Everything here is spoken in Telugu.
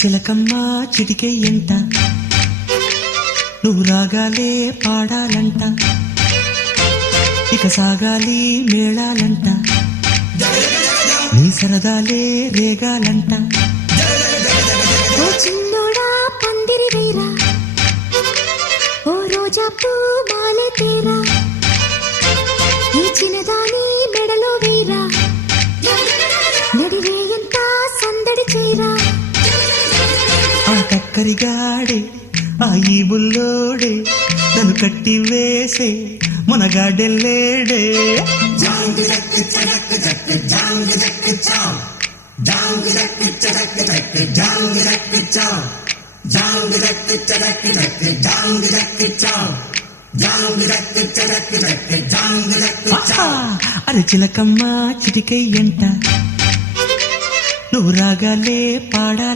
చిలకమ్మ చిటికెయ్యంట నువ్వు రాగాలే పాడాలంట ఇక సాగాలి మేళాలంట నీ సరదాలే రేగాలంట ఓ చిన్నోడా పందిరి వేరా ఓ రోజా పూ మాలే తేరా ఈ చిన్నదాని మెడలో వేరా నడివే ఎంత సందడి చేరా ఆ కక్కరిగాడే ఆ ఈ బుల్లోడే నన్ను కట్టి వేసే మునగాడెల్లేడే అరే చిలకమ్మ చిటికెయ్యంట నువ్వు రాగాలే పాడాలి